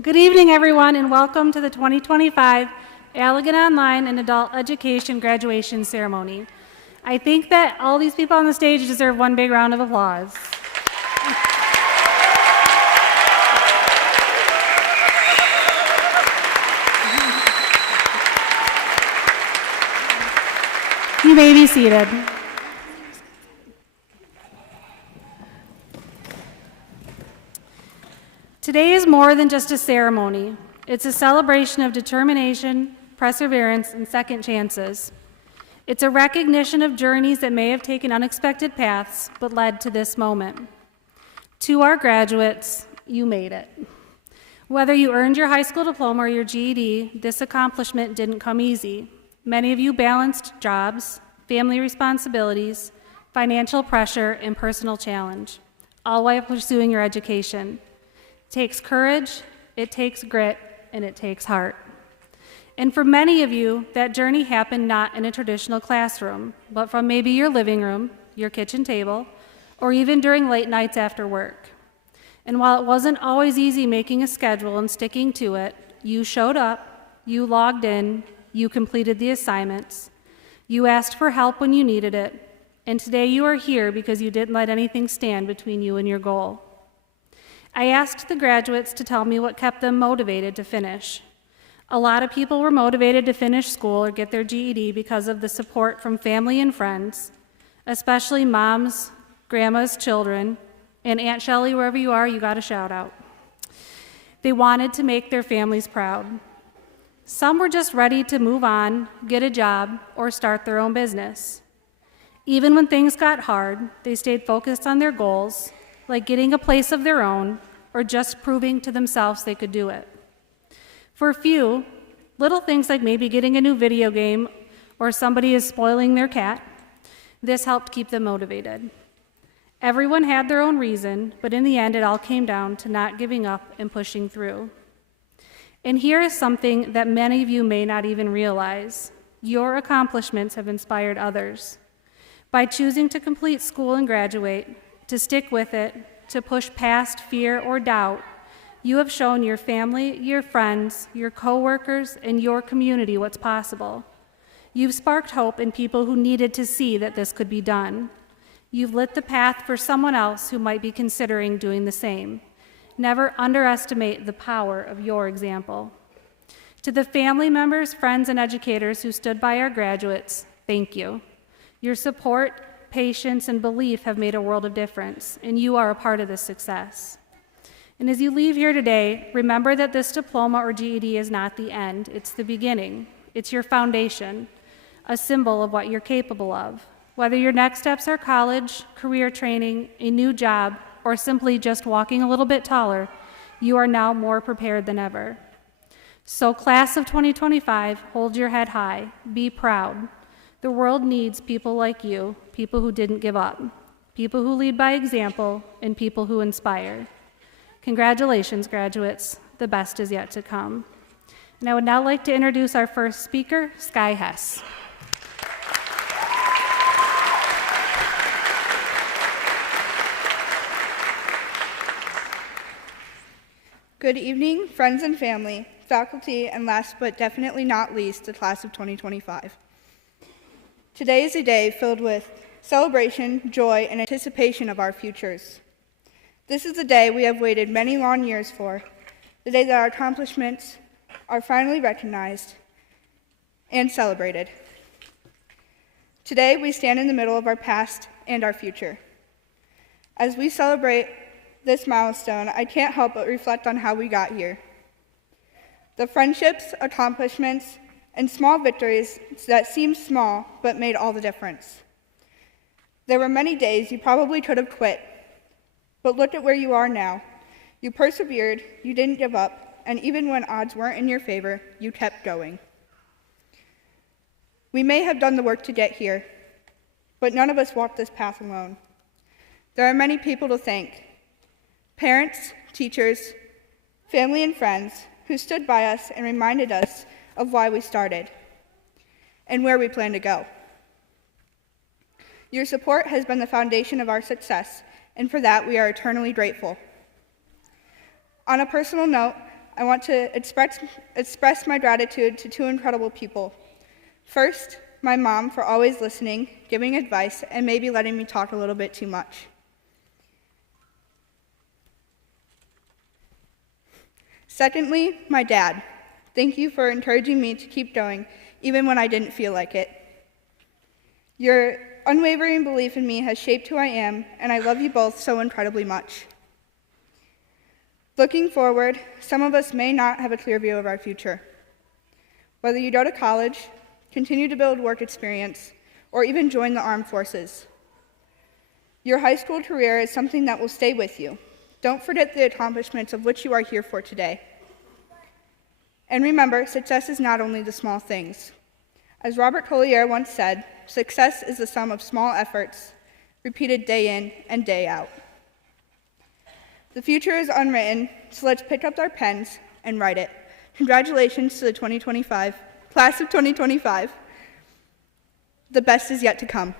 Good evening, everyone, and welcome to the 2025 Allegan Online and Adult Education Graduation Ceremony. I think that all these people on the stage deserve one big round of applause. You may be seated. Today is more than just a ceremony. It's a celebration of determination, perseverance, and second chances. It's a recognition of journeys that may have taken unexpected paths but led to this moment. To our graduates, you made it. Whether you earned your high school diploma or your GED, this accomplishment didn't come easy. Many of you balanced jobs, family responsibilities, financial pressure, and personal challenge, all while pursuing your education. It takes courage, it takes grit, and it takes heart. And for many of you, that journey happened not in a traditional classroom, but from maybe your living room, your kitchen table, or even during late nights after work. And while it wasn't always easy making a schedule and sticking to it, you showed up, you logged in, you completed the assignments, you asked for help when you needed it, and today you are here because you didn't let anything stand between you and your goal. I asked the graduates to tell me what kept them motivated to finish. A lot of people were motivated to finish school or get their GED because of the support from family and friends, especially moms, grandmas, children, and Aunt Shelley, wherever you are, you got a shout out. They wanted to make their families proud. Some were just ready to move on, get a job, or start their own business. Even when things got hard, they stayed focused on their goals, like getting a place of their own, or just proving to themselves they could do it. For a few, little things like maybe getting a new video game or somebody is spoiling their cat, this helped keep them motivated. Everyone had their own reason, but in the end it all came down to not giving up and pushing through. And here is something that many of you may not even realize. Your accomplishments have inspired others. By choosing to complete school and graduate, to stick with it, to push past fear or doubt, you have shown your family, your friends, your coworkers, and your community what's possible. You've sparked hope in people who needed to see that this could be done. You've lit the path for someone else who might be considering doing the same. Never underestimate the power of your example. To the family members, friends, and educators who stood by our graduates, thank you. Your support, patience, and belief have made a world of difference, and you are a part of this success. And as you leave here today, remember that this diploma or GED is not the end, it's the beginning. It's your foundation, a symbol of what you're capable of. Whether your next steps are college, career training, a new job, or simply just walking a little bit taller, you are now more prepared than ever. So class of 2025, hold your head high, be proud. The world needs people like you, people who didn't give up, people who lead by example, and people who inspire. Congratulations, graduates. The best is yet to come. And I would now like to introduce our first speaker, Sky Hess. Good evening, friends and family, faculty, and last but definitely not least, the class of 2025. Today is a day filled with celebration, joy, and anticipation of our futures. This is the day we have waited many long years for, the day that our accomplishments are finally recognized and celebrated. Today, we stand in the middle of our past and our future. As we celebrate this milestone, I can't help but reflect on how we got here. The friendships, accomplishments, and small victories that seemed small but made all the difference. There were many days you probably could have quit, but look at where you are now. You persevered, you didn't give up, and even when odds weren't in your favor, you kept going. We may have done the work to get here, but none of us walked this path alone. There are many people to thank: parents, teachers, family, and friends who stood by us and reminded us of why we started and where we plan to go. Your support has been the foundation of our success, and for that we are eternally grateful. On a personal note, I want to express my gratitude to two incredible people. First, my mom for always listening, giving advice, and maybe letting me talk a little bit too much. Secondly, my dad. Thank you for encouraging me to keep going, even when I didn't feel like it. Your unwavering belief in me has shaped who I am, and I love you both so incredibly much. Looking forward, some of us may not have a clear view of our future. Whether you go to college, continue to build work experience, or even join the armed forces, your high school career is something that will stay with you. Don't forget the accomplishments of which you are here for today. And remember, success is not only the small things. As Robert Collier once said, success is the sum of small efforts, repeated day in and day out. The future is unwritten, so let's pick up our pens and write it. Congratulations to the class of 2025. The best is yet to come.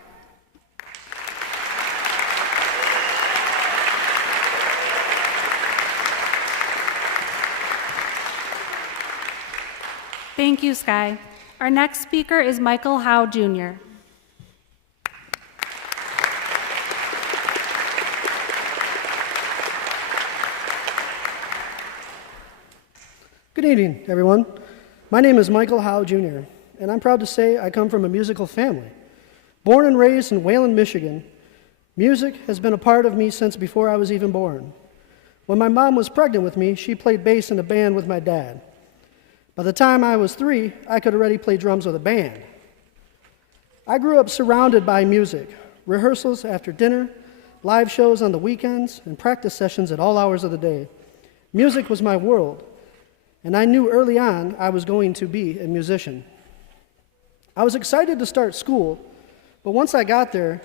Thank you, Sky. Our next speaker is Michael Howe, Jr. Good evening, everyone. My name is Michael Howe, Jr., and I'm proud to say I come from a musical family. Born and raised in Wayland, Michigan, music has been a part of me since before I was even born. When my mom was pregnant with me, she played bass in a band with my dad. By the time I was 3, I could already play drums with a band. I grew up surrounded by music, rehearsals after dinner, live shows on the weekends, and practice sessions at all hours of the day. Music was my world, and I knew early on I was going to be a musician. I was excited to start school, but once I got there,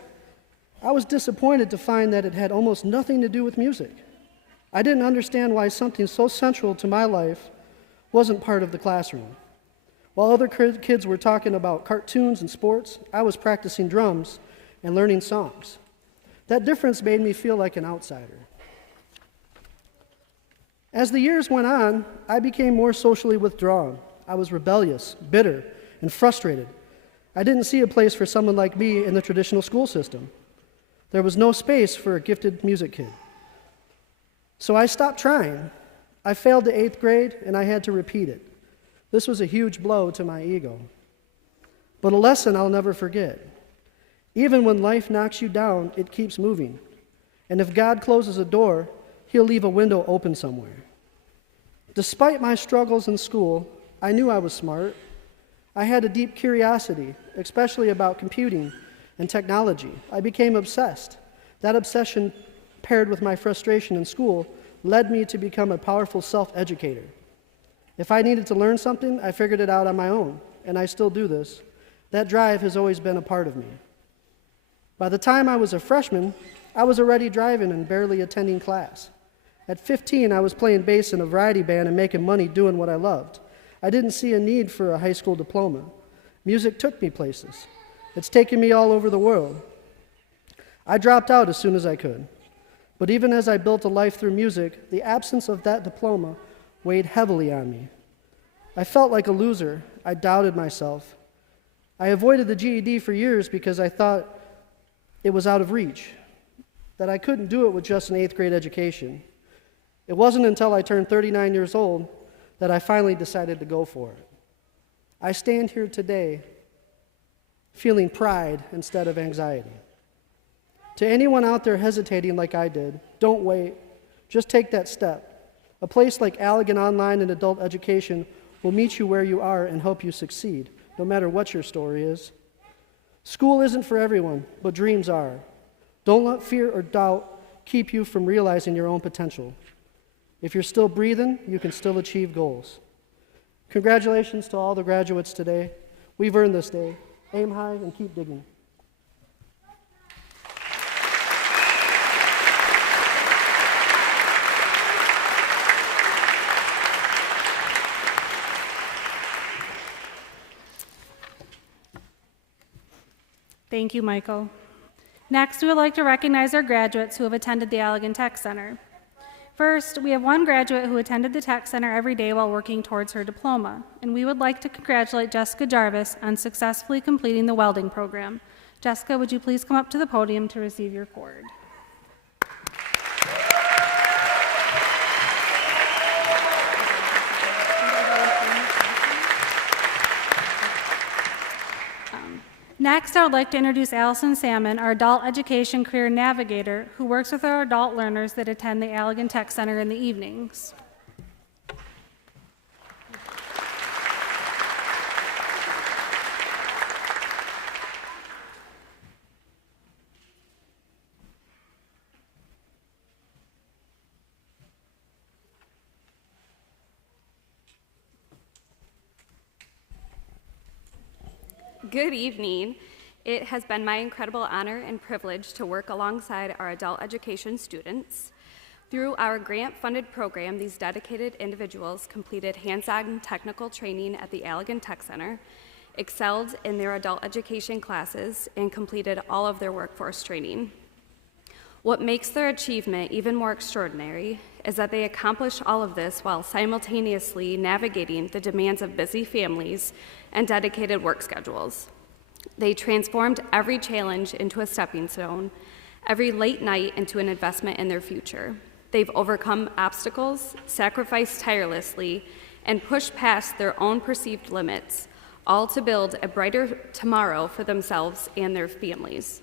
I was disappointed to find that it had almost nothing to do with music. I didn't understand why something so central to my life wasn't part of the classroom. While other kids were talking about cartoons and sports, I was practicing drums and learning songs. That difference made me feel like an outsider. As the years went on, I became more socially withdrawn. I was rebellious, bitter, and frustrated. I didn't see a place for someone like me in the traditional school system. There was no space for a gifted music kid. So I stopped trying. I failed the 8th grade, and I had to repeat it. This was a huge blow to my ego, but a lesson I'll never forget. Even when life knocks you down, it keeps moving. And if God closes a door, He'll leave a window open somewhere. Despite my struggles in school, I knew I was smart. I had a deep curiosity, especially about computing and technology. I became obsessed. That obsession, paired with my frustration in school, led me to become a powerful self-educator. If I needed to learn something, I figured it out on my own, and I still do this. That drive has always been a part of me. By the time I was a freshman, I was already driving and barely attending class. At 15, I was playing bass in a variety band and making money doing what I loved. I didn't see a need for a high school diploma. Music took me places. It's taken me all over the world. I dropped out as soon as I could. But even as I built a life through music, the absence of that diploma weighed heavily on me. I felt like a loser. I doubted myself. I avoided the GED for years because I thought it was out of reach, that I couldn't do it with just an 8th grade education. It wasn't until I turned 39 years old that I finally decided to go for it. I stand here today feeling pride instead of anxiety. To anyone out there hesitating like I did, don't wait. Just take that step. A place like Allegan Online and Adult Education will meet you where you are and help you succeed, no matter what your story is. School isn't for everyone, but dreams are. Don't let fear or doubt keep you from realizing your own potential. If you're still breathing, you can still achieve goals. Congratulations to all the graduates today. We've earned this day. Aim high and keep digging. Thank you, Michael. Next, we would like to recognize our graduates who have attended the Allegan Tech Center. First, we have one graduate who attended the Tech Center every day while working towards her diploma, and we would like to congratulate Jessica Jarvis on successfully completing the welding program. Jessica, would you please come up to the podium to receive your cord? Next, I would like to introduce Allison Salmon, our Adult Education Career Navigator, who works with our adult learners that attend the Allegan Tech Center in the evenings. Good evening. It has been my incredible honor and privilege to work alongside our adult education students. Through our grant-funded program, these dedicated individuals completed hands-on technical training at the Allegan Tech Center, excelled in their adult education classes, and completed all of their workforce training. What makes their achievement even more extraordinary is that they accomplish all of this while simultaneously navigating the demands of busy families and dedicated work schedules. They transformed every challenge into a stepping stone, every late night into an investment in their future. They've overcome obstacles, sacrificed tirelessly, and pushed past their own perceived limits, all to build a brighter tomorrow for themselves and their families.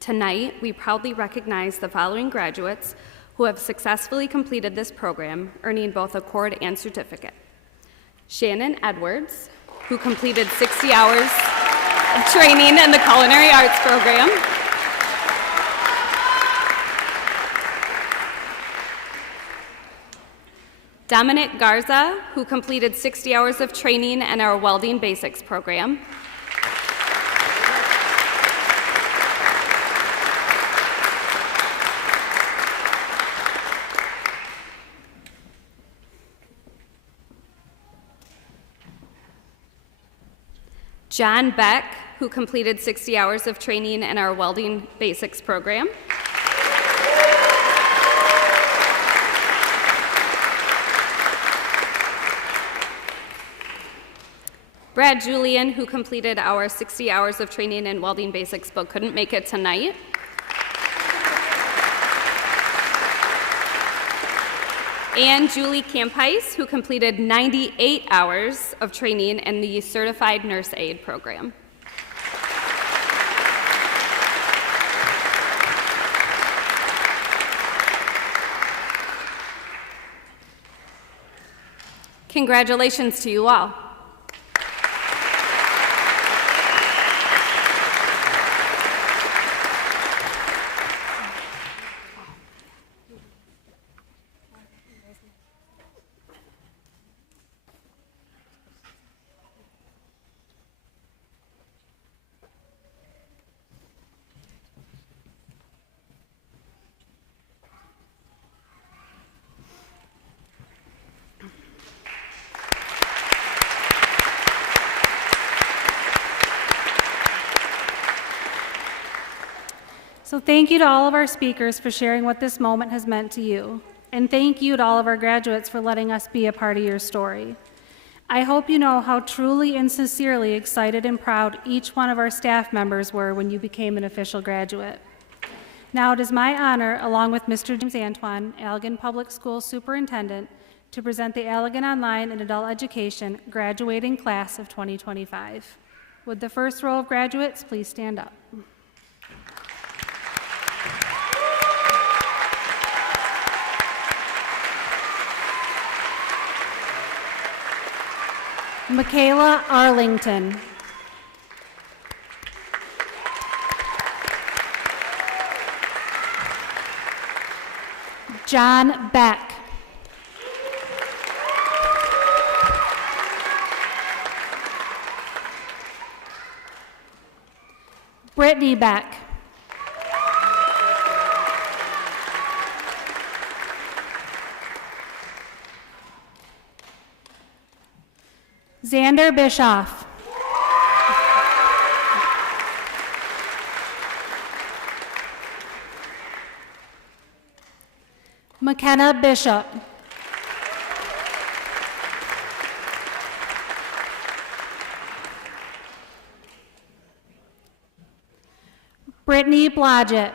Tonight, we proudly recognize the following graduates who have successfully completed this program, earning both a cord and certificate. Shannon Edwards, who completed 60 hours of training in the Culinary Arts program. Dominic Garza, who completed 60 hours of training in our Welding Basics program. John Beck, who completed 60 hours of training in our Welding Basics program. Brad Julian, who completed our 60 hours of training in Welding Basics but couldn't make it tonight. And Julie Campice, who completed 98 hours of training in the Certified Nurse Aide program. Congratulations to you all. So thank you to all of our speakers for sharing what this moment has meant to you. And thank you to all of our graduates for letting us be a part of your story. I hope you know how truly and sincerely excited and proud each one of our staff members were when you became an official graduate. Now it is my honor, along with Mr. James Antoine, Allegan Public Schools Superintendent, to present the Allegan Online and Adult Education graduating class of 2025. Would the first row of graduates please stand up? Michaela Arlington. John Beck. Brittany Beck. Xander Bischoff. McKenna Bishop. Brittany Blodgett.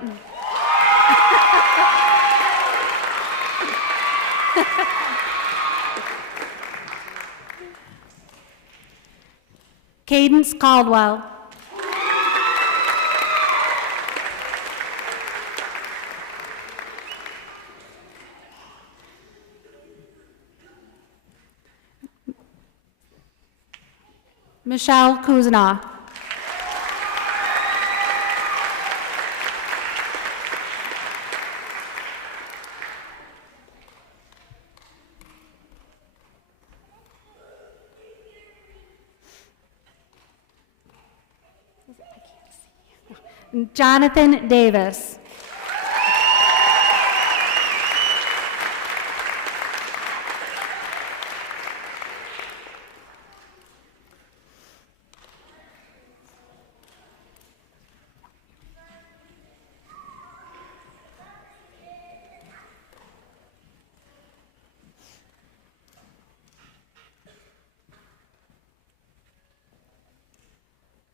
Cadence Caldwell. Michelle Kuzna. Jonathan Davis.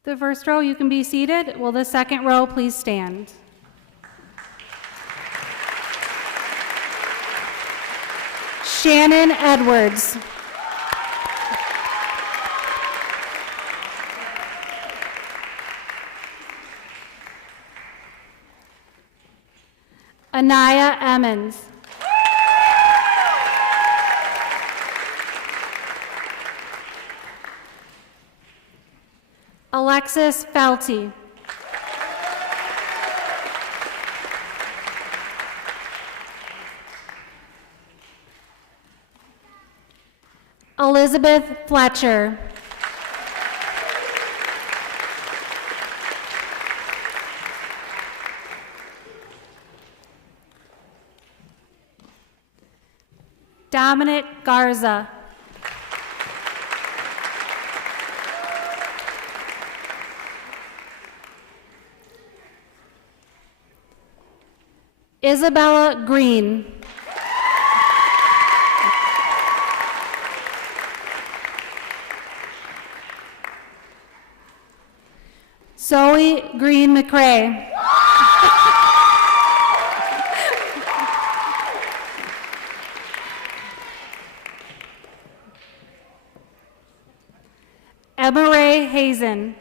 The first row, you can be seated. Will the second row please stand? Shannon Edwards. Anaya Emmons. Alexis Felty. Elizabeth Fletcher. Dominic Garza. Isabella Green. Zoe Green McRae. Emma Ray Hazen.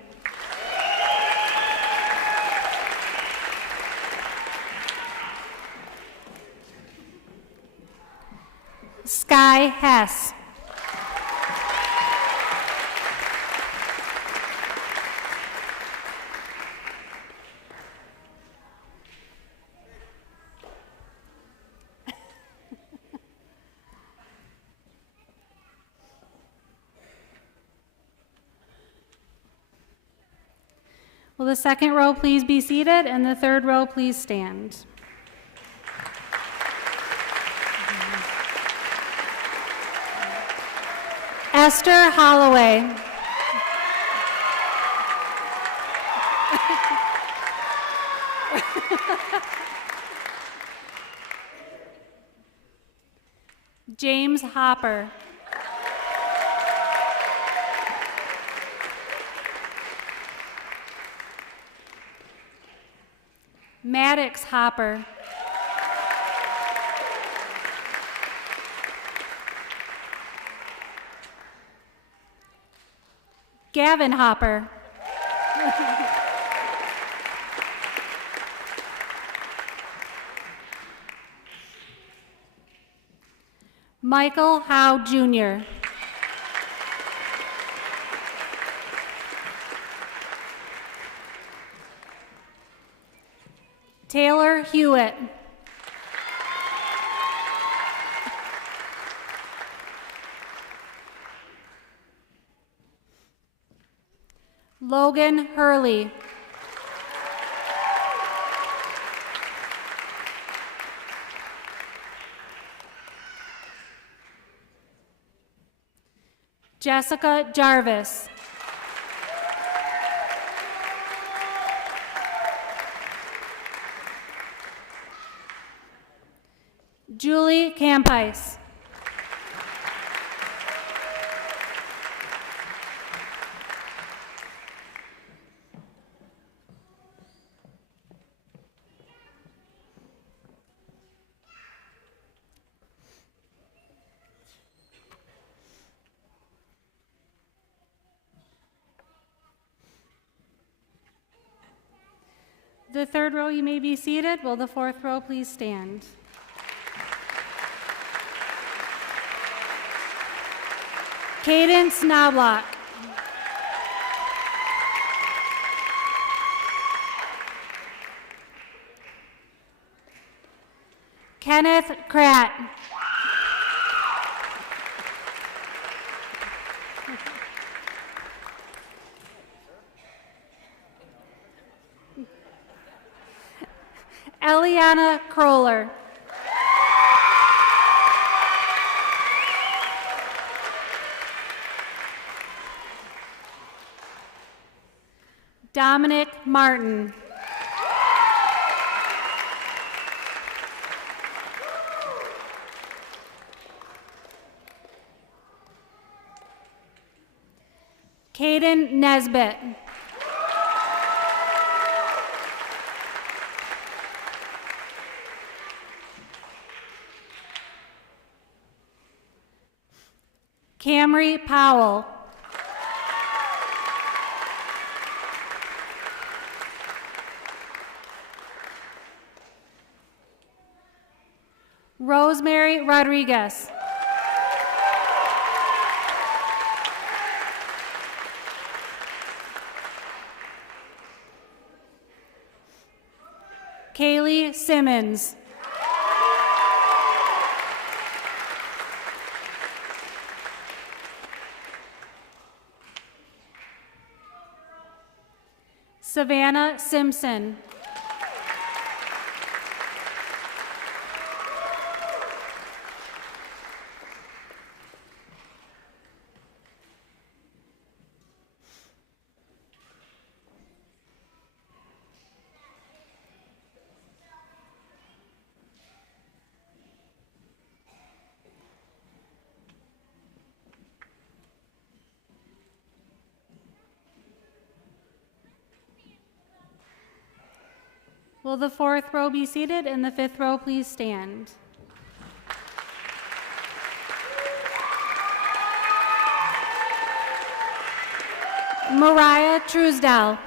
Sky Hess. Will the second row please be seated, and the third row please stand? Esther Holloway. James Hopper. Maddox Hopper. Gavin Hopper. Michael Howe Jr. Taylor Hewitt. Logan Hurley. Jessica Jarvis. Julie Campice. The third row, you may be seated. Will the fourth row please stand? Cadence Knobloch. Kenneth Kratt. Eliana Kroller. Dominic Martin. Caden Nesbitt. Camry Powell. Rosemary Rodriguez. Kaylee Simmons. Savannah Simpson. Will the fourth row be seated and the fifth row please stand? Mariah Truesdell.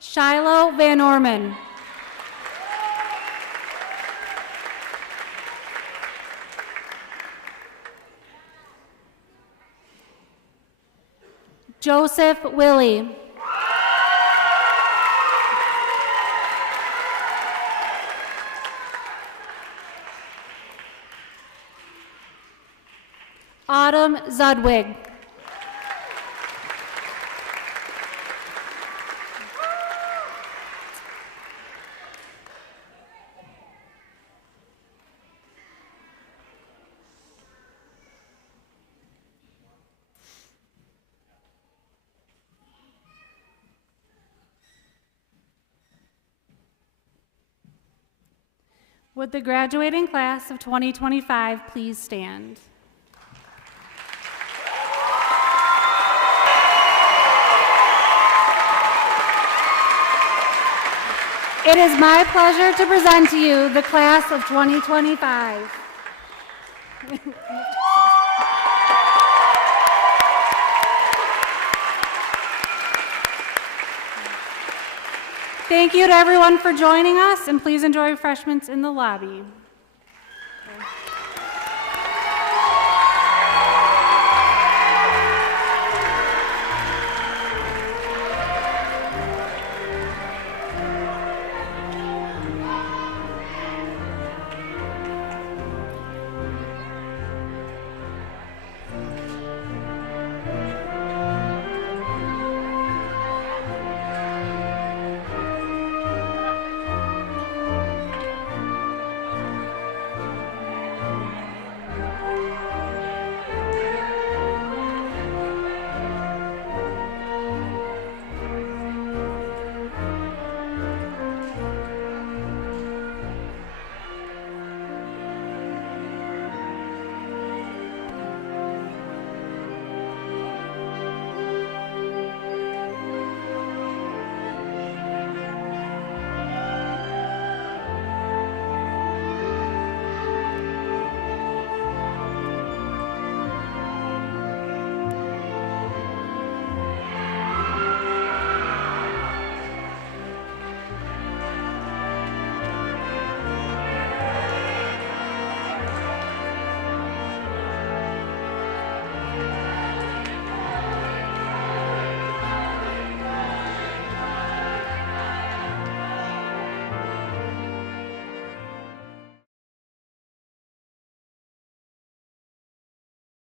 Shiloh Van Orman. Joseph Willie. Autumn Zudwig. Would the graduating class of 2025 please stand? It is my pleasure to present to you the class of 2025. Thank you to everyone for joining us, and please enjoy refreshments in the lobby.